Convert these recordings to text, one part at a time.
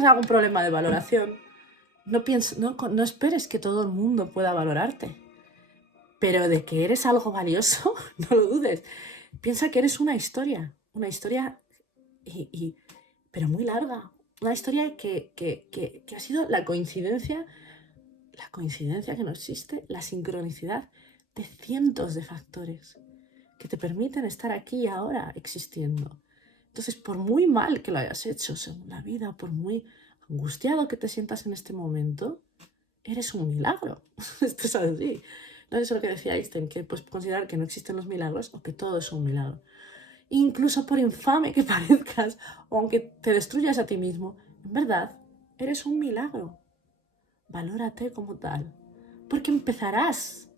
tienes algún problema de valoración, no esperes que todo el mundo pueda valorarte. Pero de que eres algo valioso, no lo dudes. Piensa que eres una historia pero muy larga. Una historia que ha sido la coincidencia que no existe, la sincronicidad de cientos de factores que te permiten estar aquí y ahora existiendo. Entonces, por muy mal que lo hayas hecho según la vida, por muy angustiado que te sientas en este momento, eres un milagro. Esto es así. No es eso lo que decía Einstein, que puedes considerar que no existen los milagros o que todo es un milagro. Incluso por infame que parezcas, o aunque te destruyas a ti mismo, en verdad, eres un milagro. Valórate como tal, porque empezarás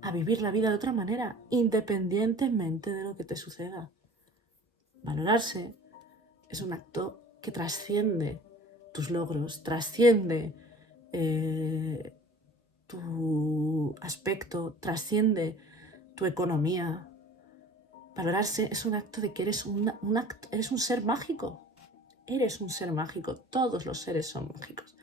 a vivir la vida de otra manera, independientemente de lo que te suceda. Valorarse es un acto que trasciende tus logros, trasciende tu aspecto, trasciende tu economía. Valorarse es un acto de que eres eres un ser mágico. Eres un ser mágico. Todos los seres son mágicos.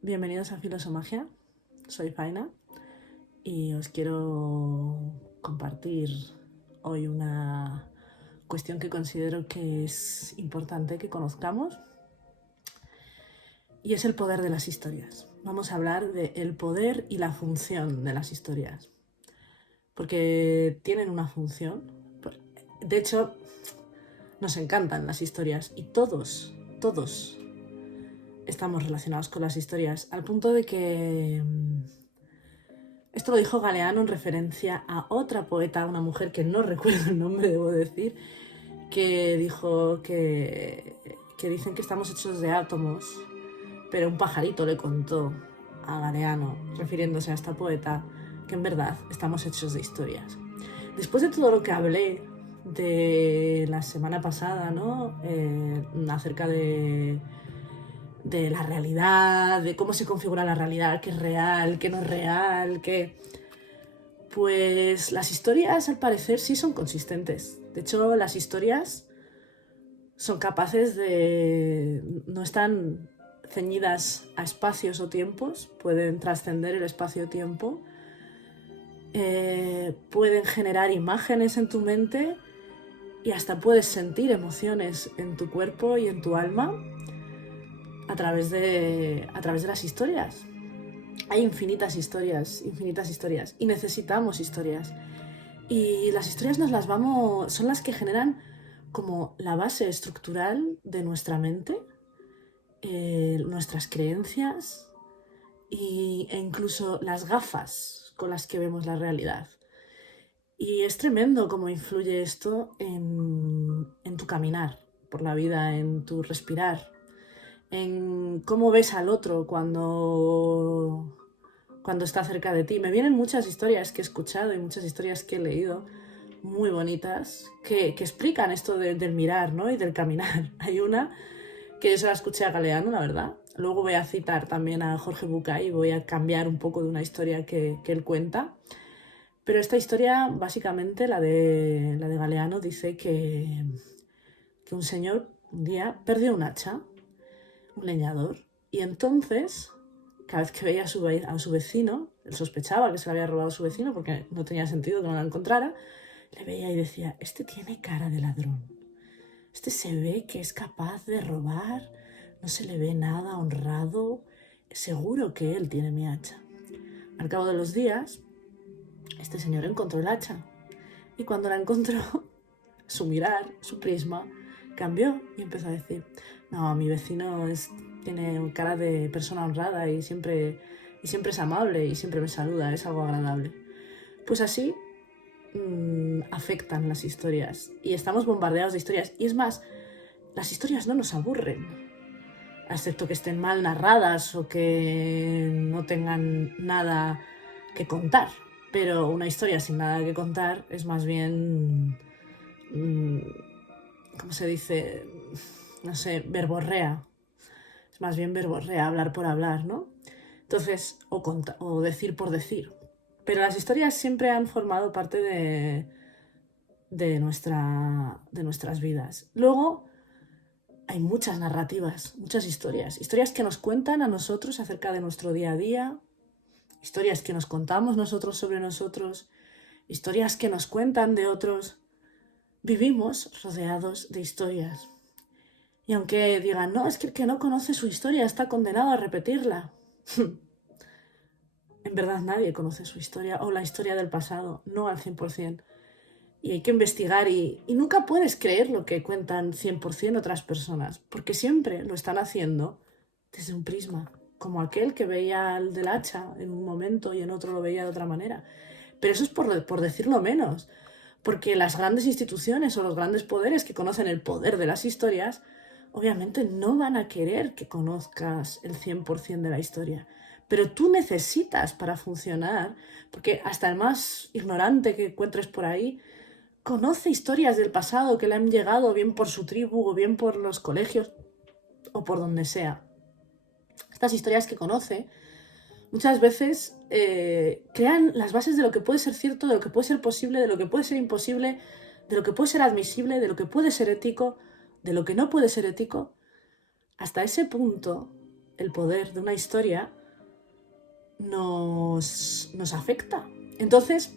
Bienvenidos a Filosomagia. Soy Faina y os quiero compartir hoy una cuestión que considero que es importante que conozcamos, y es el poder de las historias. Vamos a hablar del poder y la función de las historias, porque tienen una función. De hecho, nos encantan las historias y todos estamos relacionados con las historias, al punto de que esto lo dijo Galeano en referencia a otra poeta, una mujer que no recuerdo el nombre, debo decir, que dijo que dicen que estamos hechos de átomos, pero un pajarito le contó a Galeano, refiriéndose a esta poeta, que en verdad estamos hechos de historias. Después de todo lo que hablé de la semana pasada, ¿no? Acerca de la realidad, de cómo se configura la realidad, qué es real, qué no es real, pues las historias al parecer sí son consistentes. De hecho, las historias son capaces de... no están ceñidas a espacios o tiempos, pueden trascender el espacio-tiempo, pueden generar imágenes en tu mente y hasta puedes sentir emociones en tu cuerpo y en tu alma a través de las historias. Hay infinitas historias, y necesitamos historias. Y las historias son las que generan como la base estructural de nuestra mente, nuestras creencias e incluso las gafas con las que vemos la realidad. Y es tremendo cómo influye esto en tu caminar por la vida, en tu respirar, en cómo ves al otro cuando está cerca de ti. Me vienen muchas historias que he escuchado y muchas historias que he leído muy bonitas que explican esto del mirar, ¿no? Y del caminar. Hay una que yo se la escuché a Galeano, la verdad. Luego voy a citar también a Jorge Bucay y voy a cambiar un poco de una historia que él cuenta. Pero esta historia, básicamente, la de Galeano, dice que un señor un día perdió un hacha, un leñador, y entonces, cada vez que veía a su vecino, él sospechaba que se la había robado a su vecino porque no tenía sentido que no la encontrara, le veía y decía, este tiene cara de ladrón, este se ve que es capaz de robar, no se le ve nada honrado, seguro que él tiene mi hacha. Al cabo de los días, este señor encontró el hacha, y cuando la encontró, su mirar, su prisma, cambió y empezó a decir, no, mi vecino tiene cara de persona honrada y siempre es amable y siempre me saluda, es algo agradable. Pues así afectan las historias y estamos bombardeados de historias. Y es más, las historias no nos aburren, excepto que estén mal narradas o que no tengan nada que contar. Pero una historia sin nada que contar es más bien... ¿cómo se dice? No sé, verborrea. Es más bien verborrea, hablar por hablar, ¿no? Entonces, o decir por decir. Pero las historias siempre han formado parte de nuestras vidas. Luego, hay muchas narrativas, muchas historias. Historias que nos cuentan a nosotros acerca de nuestro día a día, historias que nos contamos nosotros sobre nosotros, historias que nos cuentan de otros. Vivimos rodeados de historias. Y aunque digan, no, es que el que no conoce su historia está condenado a repetirla. En verdad nadie conoce su historia o la historia del pasado, no al 100%. Y hay que investigar y nunca puedes creer lo que cuentan 100% otras personas, porque siempre lo están haciendo desde un prisma, como aquel que veía el del hacha en un momento y en otro lo veía de otra manera. Pero eso es por decirlo menos, porque las grandes instituciones o los grandes poderes que conocen el poder de las historias, obviamente no van a querer que conozcas el 100% de la historia. Pero tú necesitas para funcionar, porque hasta el más ignorante que encuentres por ahí, conoce historias del pasado que le han llegado bien por su tribu o bien por los colegios o por donde sea. Estas historias que conoce muchas veces crean las bases de lo que puede ser cierto, de lo que puede ser posible, de lo que puede ser imposible, de lo que puede ser admisible, de lo que puede ser ético, de lo que no puede ser ético. Hasta ese punto, el poder de una historia nos afecta. Entonces,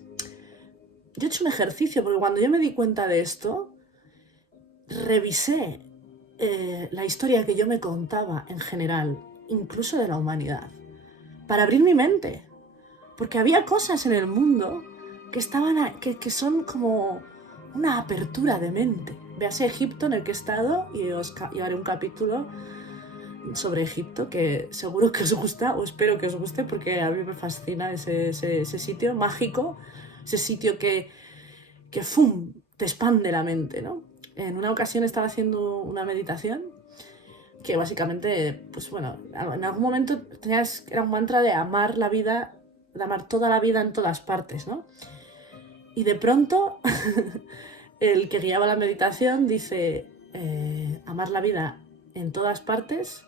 yo he hecho un ejercicio, porque cuando yo me di cuenta de esto, revisé la historia que yo me contaba en general, incluso de la humanidad, para abrir mi mente. Porque había cosas en el mundo que son como una apertura de mente. Véase Egipto, en el que he estado, y haré un capítulo sobre Egipto que seguro que os gusta, o espero que os guste, porque a mí me fascina ese sitio mágico, ese sitio que ¡fum!, te expande la mente, ¿no? En una ocasión estaba haciendo una meditación que básicamente, pues bueno, en algún momento era un mantra de amar la vida, de amar toda la vida en todas partes, ¿no? Y de pronto, el que guiaba la meditación dice, amar la vida en todas partes,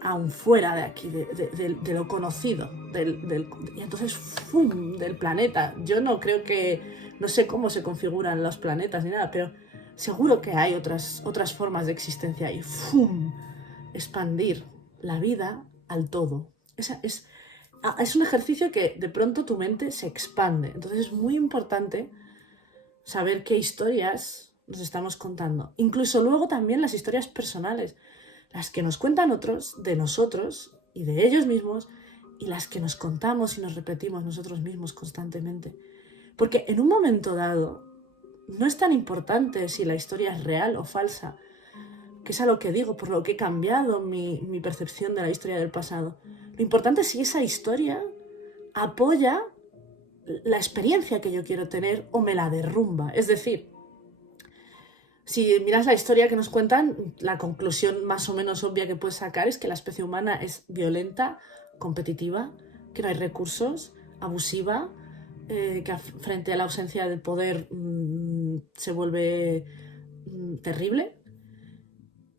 aún fuera de aquí, de lo conocido, y entonces, ¡fum!, del planeta. Yo no creo no sé cómo se configuran los planetas ni nada, pero seguro que hay otras formas de existencia y ¡fum!, expandir la vida al todo. Es un ejercicio que de pronto tu mente se expande. Entonces es muy importante saber qué historias nos estamos contando. Incluso luego también las historias personales, las que nos cuentan otros de nosotros y de ellos mismos, y las que nos contamos y nos repetimos nosotros mismos constantemente. Porque en un momento dado no es tan importante si la historia es real o falsa, que es a lo que digo, por lo que he cambiado mi percepción de la historia del pasado. Lo importante es si esa historia apoya la experiencia que yo quiero tener o me la derrumba. Es decir, si miras la historia que nos cuentan, la conclusión más o menos obvia que puedes sacar es que la especie humana es violenta, competitiva, que no hay recursos, abusiva, que frente a la ausencia del poder se vuelve terrible.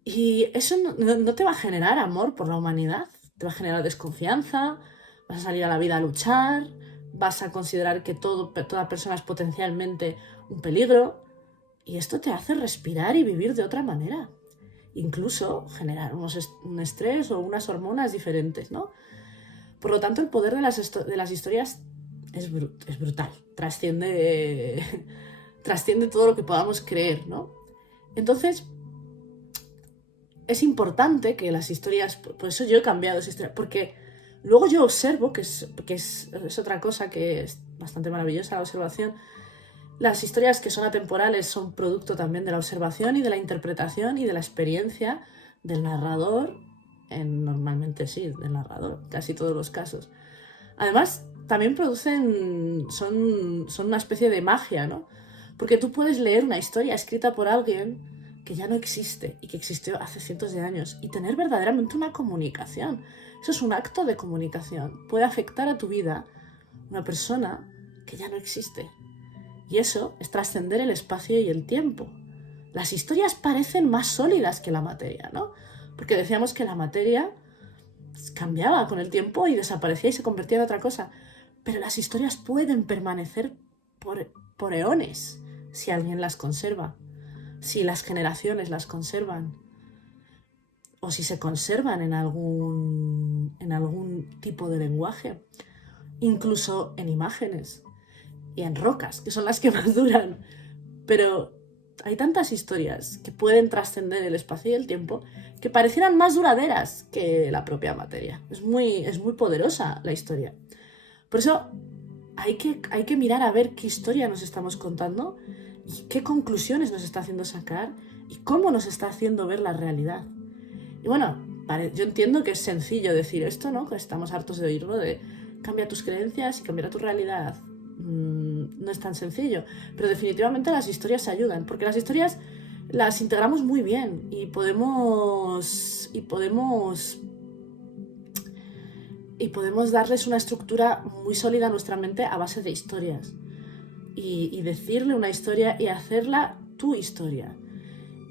Y eso no te va a generar amor por la humanidad, te va a generar desconfianza, vas a salir a la vida a luchar, vas a considerar que toda persona es potencialmente un peligro, y esto te hace respirar y vivir de otra manera. Incluso generar un estrés o unas hormonas diferentes, ¿no? Por lo tanto, el poder de las historias es brutal, trasciende todo lo que podamos creer, ¿no? Entonces, es importante que las historias, por eso yo he cambiado esa historia, porque luego yo observo, que es otra cosa que es bastante maravillosa, la observación. Las historias que son atemporales son producto también de la observación y de la interpretación y de la experiencia del narrador, normalmente sí, del narrador, casi todos los casos. Además, también son una especie de magia, ¿no? Porque tú puedes leer una historia escrita por alguien que ya no existe y que existió hace cientos de años y tener verdaderamente una comunicación. Eso es un acto de comunicación. Puede afectar a tu vida una persona que ya no existe. Y eso es trascender el espacio y el tiempo. las historias parecen más sólidas que la materia, ¿no? Porque decíamos que la materia cambiaba con el tiempo y desaparecía y se convertía en otra cosa. Pero las historias pueden permanecer por eones si alguien las conserva, si las generaciones las conservan o si se conservan en algún tipo de lenguaje, incluso en imágenes y en rocas, que son las que más duran. Pero hay tantas historias que pueden trascender el espacio y el tiempo que parecieran más duraderas que la propia materia. Es muy poderosa la historia. Por eso hay que mirar a ver qué historia nos estamos contando y qué conclusiones nos está haciendo sacar y cómo nos está haciendo ver la realidad. Y bueno, yo entiendo que es sencillo decir esto, ¿no? Que estamos hartos de oírlo, de cambia tus creencias y cambiará tu realidad. No es tan sencillo, pero definitivamente las historias ayudan, porque las historias las integramos muy bien y podemos darles una estructura muy sólida a nuestra mente a base de historias y decirle una historia y hacerla tu historia.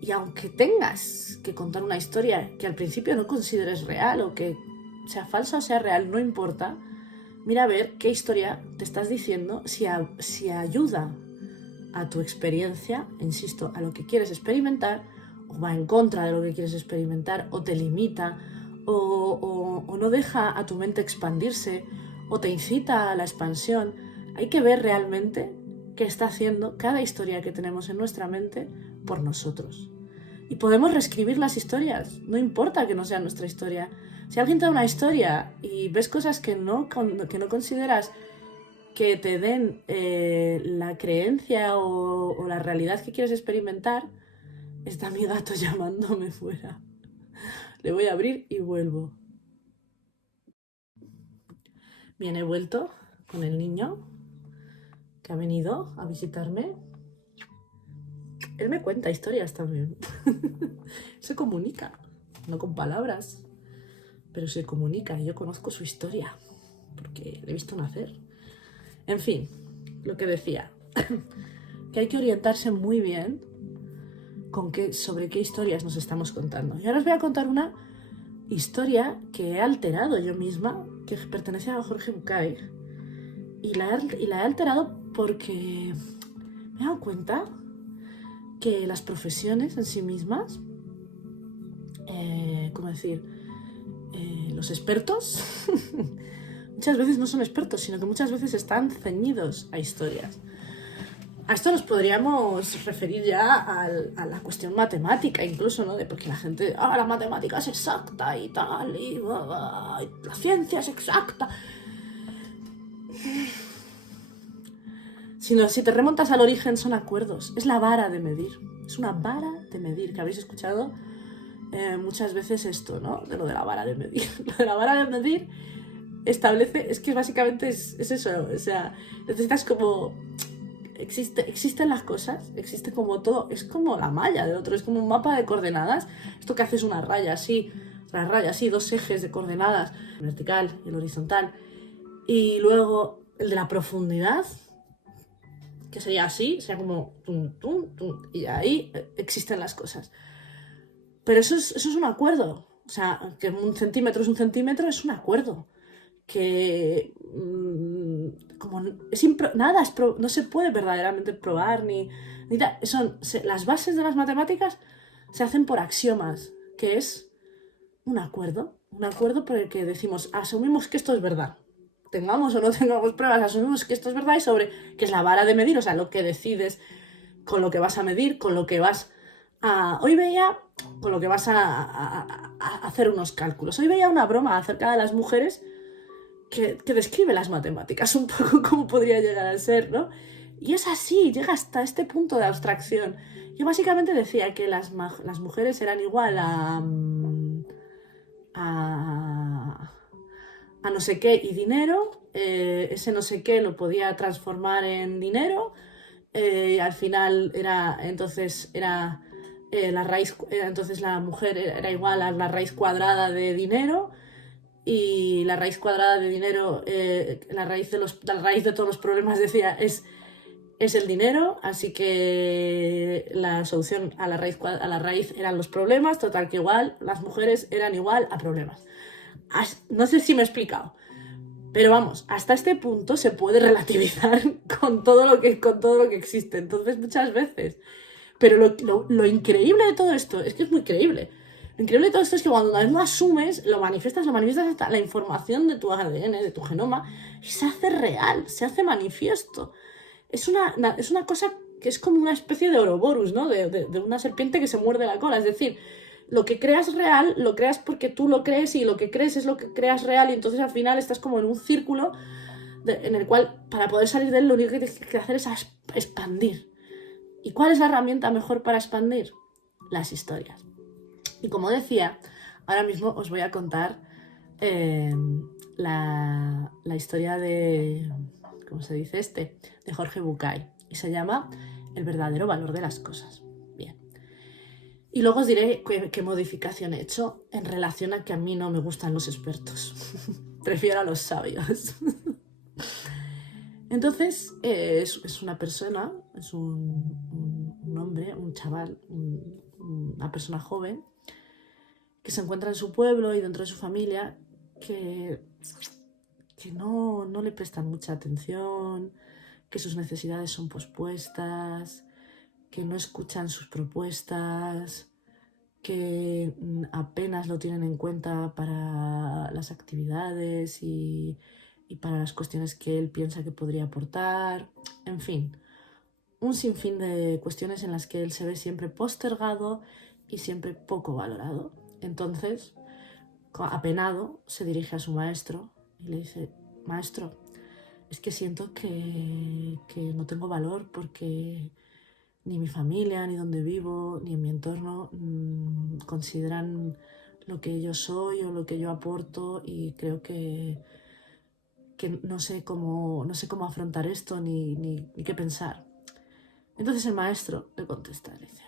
Y aunque tengas que contar una historia que al principio no consideres real o que sea falsa o sea real, no importa, mira a ver qué historia te estás diciendo, si ayuda a tu experiencia, insisto, a lo que quieres experimentar, o va en contra de lo que quieres experimentar, o te limita, o no deja a tu mente expandirse, o te incita a la expansión. Hay que ver realmente qué está haciendo cada historia que tenemos en nuestra mente por nosotros. Y podemos reescribir las historias, no importa que no sea nuestra historia. Si alguien te da una historia y ves cosas que no consideras que te den la creencia o la realidad que quieres experimentar, está mi gato llamándome fuera. Le voy a abrir y vuelvo. Bien, he vuelto con el niño que ha venido a visitarme. Él me cuenta historias también. Se comunica, no con palabras, pero se comunica y yo conozco su historia porque le he visto nacer. En fin, lo que decía, que hay que orientarse muy bien sobre qué historias nos estamos contando. Y ahora os voy a contar una historia que he alterado yo misma, que pertenece a Jorge Bucay. Y la he alterado porque me he dado cuenta que las profesiones en sí mismas, ¿cómo decir? Los expertos muchas veces no son expertos, sino que muchas veces están ceñidos a historias. A esto nos podríamos referir ya a la cuestión matemática, incluso, ¿no? Porque la gente, la matemática es exacta y tal, y la ciencia es exacta. Si te remontas al origen, son acuerdos. Es la vara de medir. Es una vara de medir, que habéis escuchado muchas veces esto, ¿no? De lo de la vara de medir. Lo de la vara de medir establece, es que básicamente es eso, o sea, necesitas como... Existen las cosas, existe como todo, es como la malla del otro, es como un mapa de coordenadas. Esto que haces una raya así, dos ejes de coordenadas, el vertical y el horizontal. Y luego el de la profundidad, que sería así, sería como tum, tum, tum, y ahí existen las cosas. Pero eso es un acuerdo, o sea, que un centímetro es un centímetro, es un acuerdo. Que como nada no se puede verdaderamente probar las bases de las matemáticas se hacen por axiomas, que es un acuerdo por el que decimos, asumimos que esto es verdad, tengamos o no tengamos pruebas, asumimos que esto es verdad, y sobre que es la vara de medir, o sea, lo que decides con lo que vas a medir, con lo que vas a... Hoy veía, con lo que vas a hacer unos cálculos. Hoy veía una broma acerca de las mujeres que describe las matemáticas, un poco cómo podría llegar a ser, ¿no? Y es así, llega hasta este punto de abstracción. Yo básicamente decía que las mujeres eran igual a no sé qué y dinero, ese no sé qué lo podía transformar en dinero, al final entonces la mujer era igual a la raíz cuadrada de dinero, y la raíz cuadrada de dinero, la raíz de todos los problemas, decía, es es el dinero, así que la solución a la raíz eran los problemas, total que igual las mujeres eran igual a problemas. No sé si me he explicado, pero vamos, hasta este punto se puede relativizar con todo lo que existe. Entonces, muchas veces. Pero lo increíble de todo esto es que es muy creíble. Lo increíble de todo esto es que cuando lo asumes, lo manifiestas hasta la información de tu ADN, de tu genoma, y se hace real, se hace manifiesto. Es una cosa que es como una especie de Ouroboros, ¿no? De una serpiente que se muerde la cola. Es decir, lo que creas real, lo creas porque tú lo crees y lo que crees es lo que creas real y entonces al final estás como en un círculo en el cual para poder salir de él lo único que tienes que hacer es expandir. ¿Y cuál es la herramienta mejor para expandir? Las historias. Y como decía, ahora mismo os voy a contar la historia de, ¿cómo se dice este? De Jorge Bucay. Y se llama El verdadero valor de las cosas. Bien. Y luego os diré qué modificación he hecho en relación a que a mí no me gustan los expertos. Prefiero a los sabios. Entonces, es una persona, es un hombre, un chaval, una persona joven que se encuentra en su pueblo y dentro de su familia que no le prestan mucha atención, que sus necesidades son pospuestas, que no escuchan sus propuestas, que apenas lo tienen en cuenta para las actividades y para las cuestiones que él piensa que podría aportar, en fin, un sinfín de cuestiones en las que él se ve siempre postergado y siempre poco valorado. Entonces, apenado, se dirige a su maestro y le dice: maestro, es que siento que no tengo valor porque ni mi familia, ni donde vivo, ni en mi entorno consideran lo que yo soy o lo que yo aporto y creo que no sé cómo afrontar esto ni qué pensar. Entonces el maestro le contesta, le dice: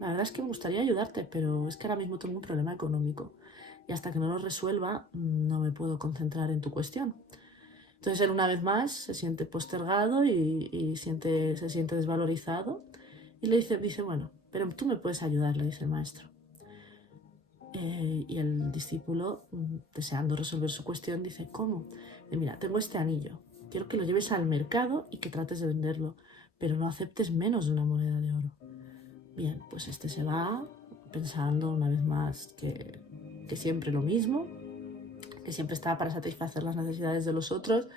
la verdad es que me gustaría ayudarte, pero es que ahora mismo tengo un problema económico y hasta que no lo resuelva no me puedo concentrar en tu cuestión. Entonces él una vez más se siente postergado y se siente desvalorizado y le dice, bueno, pero tú me puedes ayudar, le dice el maestro. Y el discípulo, deseando resolver su cuestión, dice: ¿cómo? Mira, tengo este anillo, quiero que lo lleves al mercado y que trates de venderlo, pero no aceptes menos de una moneda de oro. Bien, pues este se va pensando una vez más que siempre lo mismo, que siempre está para satisfacer las necesidades de los otros,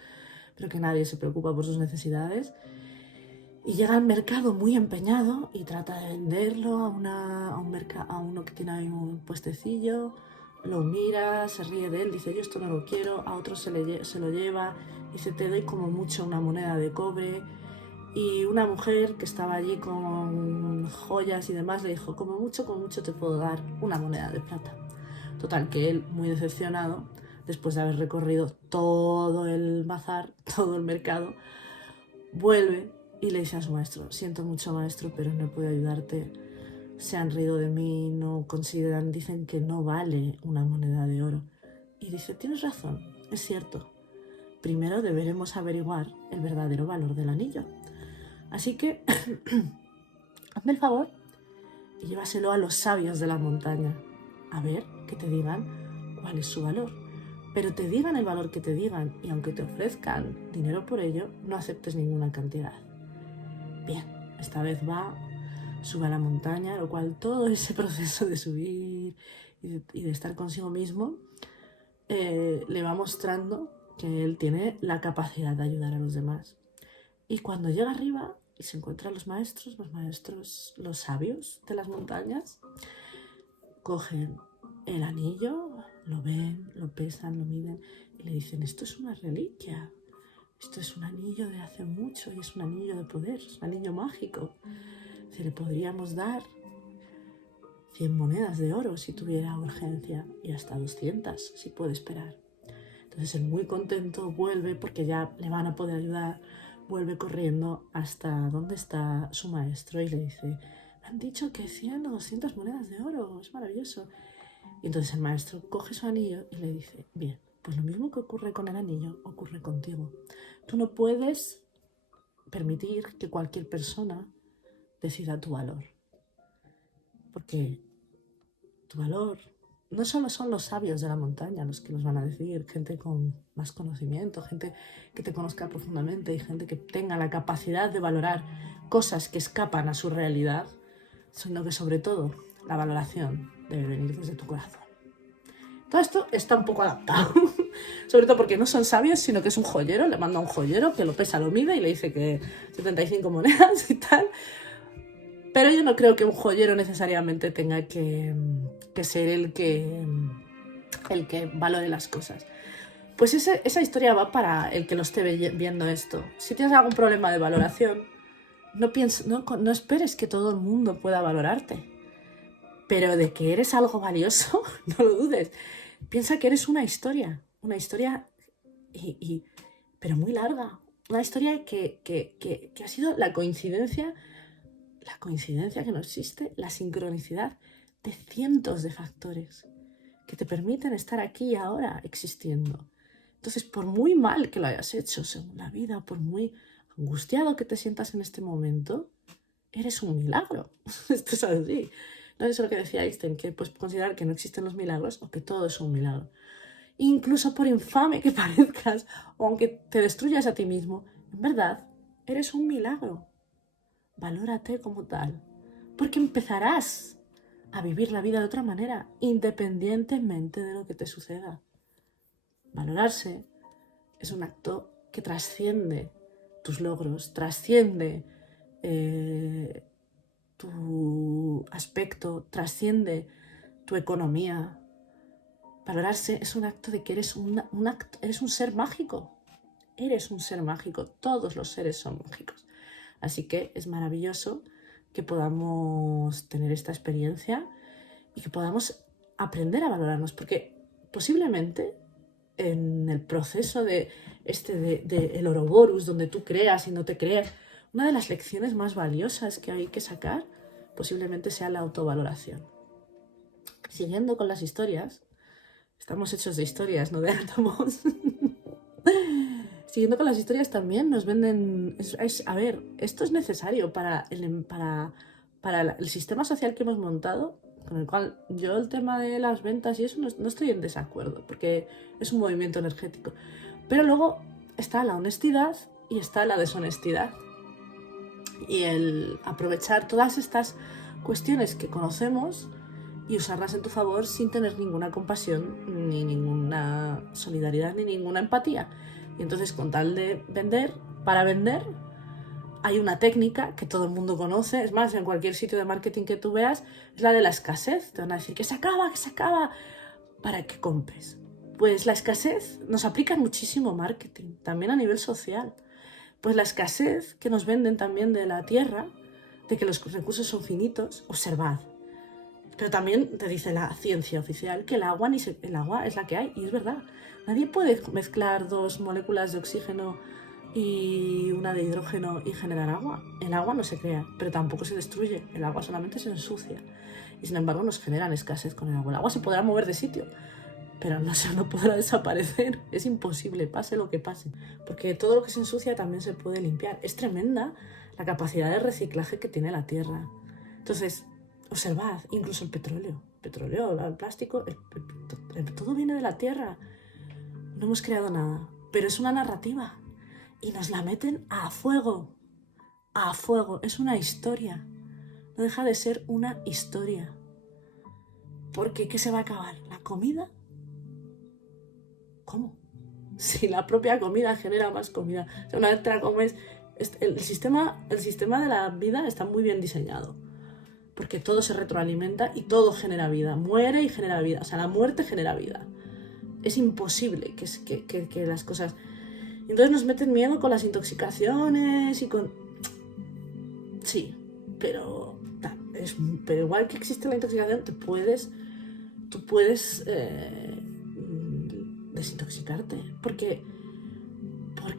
pero que nadie se preocupa por sus necesidades. Y llega al mercado muy empeñado y trata de venderlo a uno que tiene ahí un puestecillo, lo mira, se ríe de él, dice: yo esto no lo quiero, a otro se lo lleva, dice: te doy como mucho una moneda de cobre. Y una mujer que estaba allí con joyas y demás le dijo: como mucho te puedo dar una moneda de plata. Total, que él, muy decepcionado, después de haber recorrido todo el bazar, todo el mercado, vuelve y le dice a su maestro: siento mucho, maestro, pero no puedo ayudarte. Se han reído de mí, no consideran, dicen que no vale una moneda de oro. Y dice: tienes razón, es cierto. Primero deberemos averiguar el verdadero valor del anillo. Así que, hazme el favor y llévaselo a los sabios de la montaña. A ver, que te digan cuál es su valor. Pero te digan el valor que te digan y aunque te ofrezcan dinero por ello, no aceptes ninguna cantidad. Bien, esta vez sube a la montaña, lo cual todo ese proceso de subir y de estar consigo mismo le va mostrando que él tiene la capacidad de ayudar a los demás. Y cuando llega arriba y se encuentra los maestros, los sabios de las montañas, cogen el anillo, lo ven, lo pesan, lo miden y le dicen: esto es una reliquia. Esto es un anillo de hace mucho y es un anillo de poder, es un anillo mágico. Se le podríamos dar 100 monedas de oro si tuviera urgencia y hasta 200 si puede esperar. Entonces él, muy contento, vuelve porque ya le van a poder ayudar, vuelve corriendo hasta donde está su maestro y le dice: me han dicho que 100 o 200 monedas de oro, es maravilloso. Y entonces el maestro coge su anillo y le dice: bien, pues lo mismo que ocurre con el anillo ocurre contigo. Tú no puedes permitir que cualquier persona decida tu valor. Porque tu valor no solo son los sabios de la montaña los que los van a decidir, gente con más conocimiento, gente que te conozca profundamente y gente que tenga la capacidad de valorar cosas que escapan a su realidad, sino que sobre todo la valoración debe venir desde tu corazón. Todo esto está un poco adaptado, sobre todo porque no son sabios, sino que es un joyero, le manda a un joyero que lo pesa, lo mide y le dice que 75 monedas y tal. Pero yo no creo que un joyero necesariamente tenga que ser el que valore las cosas. Pues esa historia va para el que lo esté viendo esto. Si tienes algún problema de valoración, no esperes que todo el mundo pueda valorarte. Pero de que eres algo valioso, no lo dudes. Piensa que eres una historia pero muy larga. Una historia que ha sido la coincidencia que no existe, la sincronicidad de cientos de factores que te permiten estar aquí y ahora existiendo. Entonces, por muy mal que lo hayas hecho según la vida, por muy angustiado que te sientas en este momento, eres un milagro. Esto es así. No es lo que decía Einstein, que puedes considerar que no existen los milagros o que todo es un milagro. Incluso por infame que parezcas, o aunque te destruyas a ti mismo, en verdad, eres un milagro. Valórate como tal, porque empezarás a vivir la vida de otra manera, independientemente de lo que te suceda. Valorarse es un acto que trasciende tus logros, trasciende tu aspecto, trasciende tu economía. Valorarse es un acto de que eres eres un ser mágico. Eres un ser mágico. Todos los seres son mágicos. Así que es maravilloso que podamos tener esta experiencia y que podamos aprender a valorarnos, porque posiblemente en el proceso de el Ouroboros, donde tú creas y no te creas, una de las lecciones más valiosas que hay que sacar posiblemente sea la autovaloración. Siguiendo con las historias, estamos hechos de historias, no de átomos. Siguiendo con las historias también nos venden... a ver, esto es necesario para el sistema social que hemos montado, con el cual yo el tema de las ventas y eso no estoy en desacuerdo, porque es un movimiento energético. Pero luego está la honestidad y está la deshonestidad. Y el aprovechar todas estas cuestiones que conocemos y usarlas en tu favor sin tener ninguna compasión, ni ninguna solidaridad, ni ninguna empatía. Y entonces, con tal de vender, para vender, hay una técnica que todo el mundo conoce. Es más, en cualquier sitio de marketing que tú veas, es la de la escasez. Te van a decir que se acaba, para que compres. Pues la escasez nos aplica muchísimo marketing, también a nivel social. Pues la escasez que nos venden también de la tierra, de que los recursos son finitos, observad. Pero también te dice la ciencia oficial que el agua es la que hay, y es verdad. Nadie puede mezclar dos moléculas de oxígeno y una de hidrógeno y generar agua. El agua no se crea, pero tampoco se destruye. El agua solamente se ensucia. Y sin embargo nos generan escasez con el agua. El agua se podrá mover de sitio, pero no podrá desaparecer. Es imposible, pase lo que pase. Porque todo lo que se ensucia también se puede limpiar. Es tremenda la capacidad de reciclaje que tiene la Tierra. Entonces, observad, incluso el petróleo, el plástico, todo viene de la Tierra. No hemos creado nada, pero es una narrativa y nos la meten a fuego, es una historia, no deja de ser una historia. Porque ¿qué se va a acabar? ¿La comida? ¿Cómo? Si la propia comida genera más comida. O sea, una vez te la comes, el sistema de la vida está muy bien diseñado, porque todo se retroalimenta y todo genera vida, muere y genera vida, o sea, la muerte genera vida. Es imposible que las cosas... Entonces nos meten miedo con las intoxicaciones y con... Sí, pero igual que existe la intoxicación, tú puedes desintoxicarte. Porque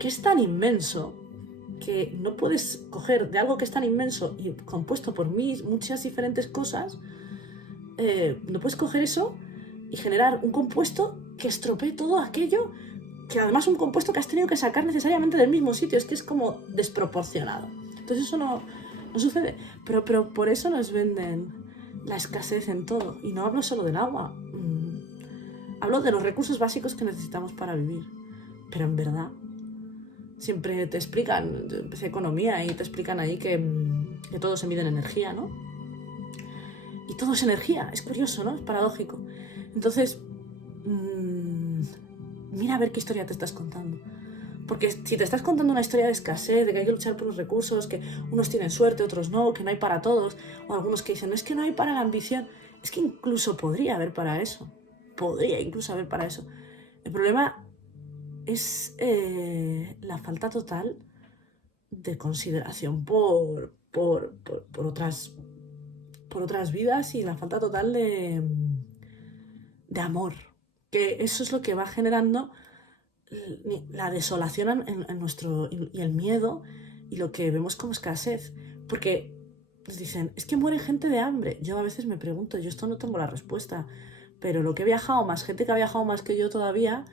es tan inmenso que no puedes coger de algo que es tan inmenso y compuesto por muchas diferentes cosas, no puedes coger eso y generar un compuesto que estropee todo aquello que además un compuesto que has tenido que sacar necesariamente del mismo sitio, es que es como desproporcionado. Entonces eso no sucede, pero por eso nos venden la escasez en todo. Y no hablo solo del agua, hablo de los recursos básicos que necesitamos para vivir. Pero en verdad, siempre te explican, yo empecé economía y te explican ahí que todo se mide en energía, ¿no? Y todo es energía, es curioso, ¿no? Es paradójico. Entonces, mira a ver qué historia te estás contando. Porque si te estás contando una historia de escasez, de que hay que luchar por los recursos, que unos tienen suerte, otros no, que no hay para todos, o algunos que dicen, no, es que no hay para la ambición, es que incluso podría haber para eso. Podría incluso haber para eso. El problema es la falta total de consideración por otras vidas y la falta total de amor. Que eso es lo que va generando la desolación en nuestro y el miedo y lo que vemos como escasez. Porque nos dicen, es que muere gente de hambre. Yo a veces me pregunto, yo esto no tengo la respuesta, pero lo que he viajado más, gente que ha viajado más que yo todavía,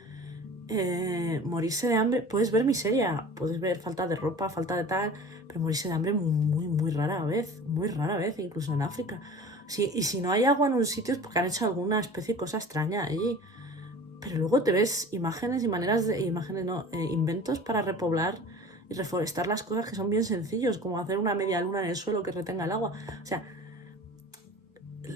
morirse de hambre, puedes ver miseria, puedes ver falta de ropa, falta de tal, pero morirse de hambre muy rara vez, incluso en África. Y si no hay agua en un sitio es porque han hecho alguna especie de cosa extraña allí. Pero luego te ves imágenes y maneras de... Imágenes, no, inventos para repoblar y reforestar las cosas que son bien sencillos, como hacer una media luna en el suelo que retenga el agua. O sea,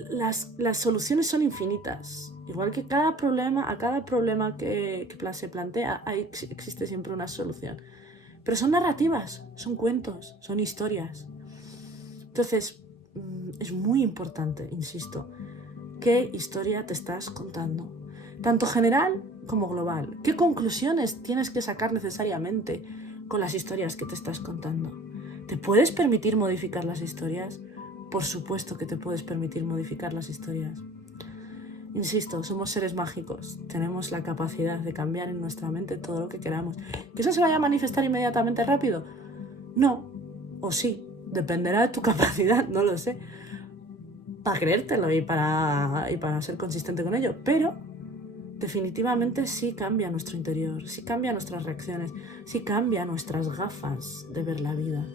las soluciones son infinitas. Igual que a cada problema que se plantea, existe siempre una solución. Pero son narrativas, son cuentos, son historias. Entonces, es muy importante, insisto, qué historia te estás contando. Tanto general como global. ¿Qué conclusiones tienes que sacar necesariamente con las historias que te estás contando? ¿Te puedes permitir modificar las historias? Por supuesto que te puedes permitir modificar las historias. Insisto, somos seres mágicos. Tenemos la capacidad de cambiar en nuestra mente todo lo que queramos. ¿Que eso se vaya a manifestar inmediatamente rápido? No. O sí. Dependerá de tu capacidad, no lo sé. Para creértelo y para ser consistente con ello. Pero definitivamente sí cambia nuestro interior, sí cambia nuestras reacciones, sí cambia nuestras gafas de ver la vida.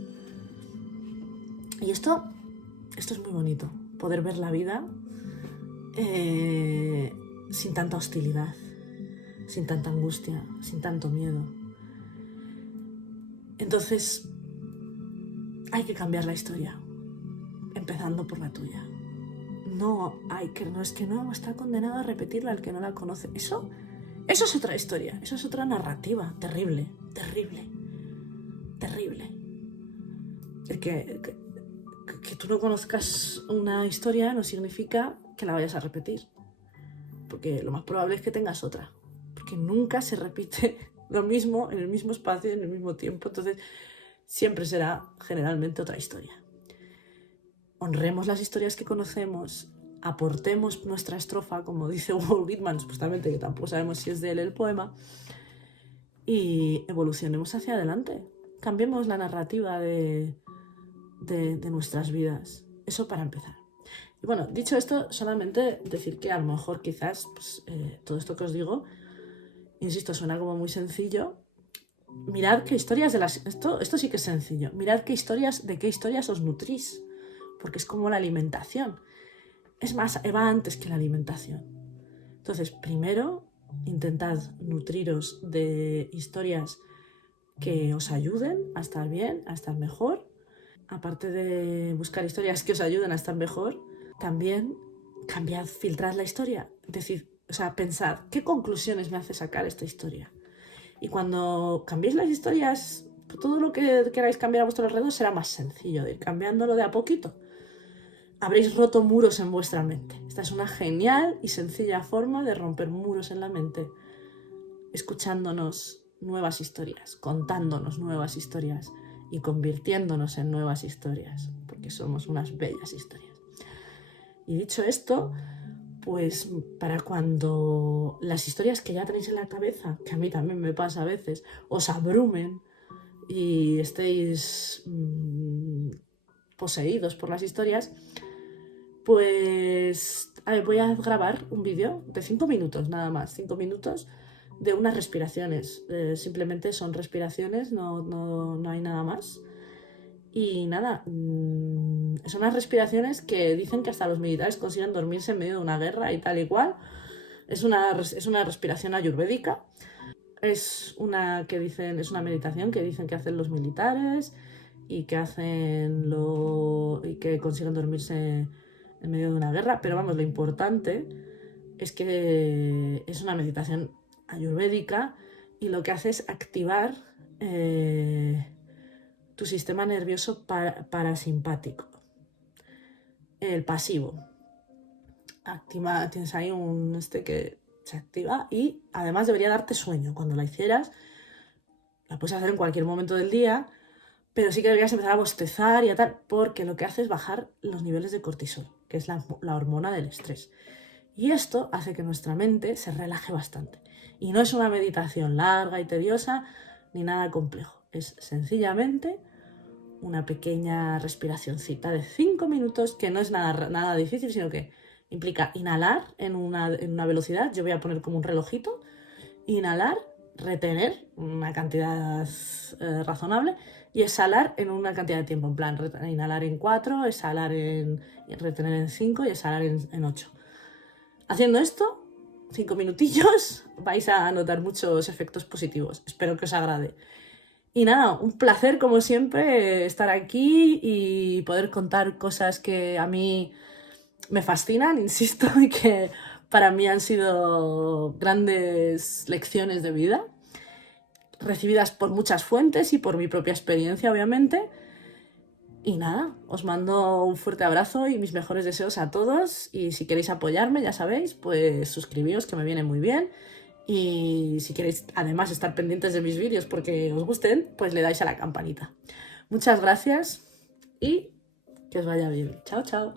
Y esto es muy bonito, poder ver la vida sin tanta hostilidad, sin tanta angustia, sin tanto miedo. Entonces, hay que cambiar la historia, empezando por la tuya. No es que no está condenado a repetirla el que no la conoce. Eso es otra historia, eso es otra narrativa terrible. El que tú no conozcas una historia no significa que la vayas a repetir, porque lo más probable es que tengas otra, porque nunca se repite lo mismo en el mismo espacio, en el mismo tiempo, entonces siempre será generalmente otra historia. Honremos las historias que conocemos, aportemos nuestra estrofa, como dice Walt Whitman, supuestamente, que tampoco sabemos si es de él el poema, y evolucionemos hacia adelante. Cambiemos la narrativa de nuestras vidas. Eso para empezar. Y bueno, dicho esto, solamente decir que a lo mejor quizás pues, todo esto que os digo, insisto, suena como muy sencillo. Mirad qué historias esto sí que es sencillo. Mirad de qué historias os nutrís, porque es como la alimentación. Es más, va antes que la alimentación. Entonces, primero, intentad nutriros de historias que os ayuden a estar bien, a estar mejor. Aparte de buscar historias que os ayuden a estar mejor, también filtrad la historia. Pensad, ¿qué conclusiones me hace sacar esta historia? Y cuando cambiéis las historias, todo lo que queráis cambiar a vuestro alrededor será más sencillo, de ir cambiándolo de a poquito. Habréis roto muros en vuestra mente. Esta es una genial y sencilla forma de romper muros en la mente, escuchándonos nuevas historias, contándonos nuevas historias y convirtiéndonos en nuevas historias, porque somos unas bellas historias. Y dicho esto, pues para cuando las historias que ya tenéis en la cabeza, que a mí también me pasa a veces, os abrumen y estéis poseídos por las historias, pues voy a grabar un vídeo de 5 minutos nada más, 5 minutos de unas respiraciones. Simplemente son respiraciones, no hay nada más. Y nada, son unas respiraciones que dicen que hasta los militares consiguen dormirse en medio de una guerra y tal y cual. Es una respiración ayurvédica. Es una meditación que dicen que hacen los militares y que y que consiguen dormirse en medio de una guerra. Pero vamos, lo importante es que es una meditación ayurvédica y lo que hace es activar tu sistema nervioso parasimpático, el pasivo. Tienes ahí que se activa y además debería darte sueño. Cuando la hicieras, la puedes hacer en cualquier momento del día, pero sí que deberías empezar a bostezar y a tal, porque lo que hace es bajar los niveles de cortisol, que es la hormona del estrés. Y esto hace que nuestra mente se relaje bastante. Y no es una meditación larga y tediosa ni nada complejo. Es sencillamente una pequeña respiracioncita de 5 minutos, que no es nada difícil, sino que implica inhalar en una velocidad. Yo voy a poner como un relojito. Inhalar, retener una cantidad razonable y exhalar en una cantidad de tiempo. En plan, inhalar en 4, retener en 5 y exhalar en 8. Haciendo esto, 5 minutillos, vais a notar muchos efectos positivos. Espero que os agrade. Y nada, un placer como siempre estar aquí y poder contar cosas que a mí me fascinan, insisto, y que para mí han sido grandes lecciones de vida, recibidas por muchas fuentes y por mi propia experiencia, obviamente. Y nada, os mando un fuerte abrazo y mis mejores deseos a todos. Y si queréis apoyarme, ya sabéis, pues suscribíos, que me viene muy bien. Y si queréis además estar pendientes de mis vídeos porque os gusten, pues le dais a la campanita. Muchas gracias y que os vaya bien. Chao, chao.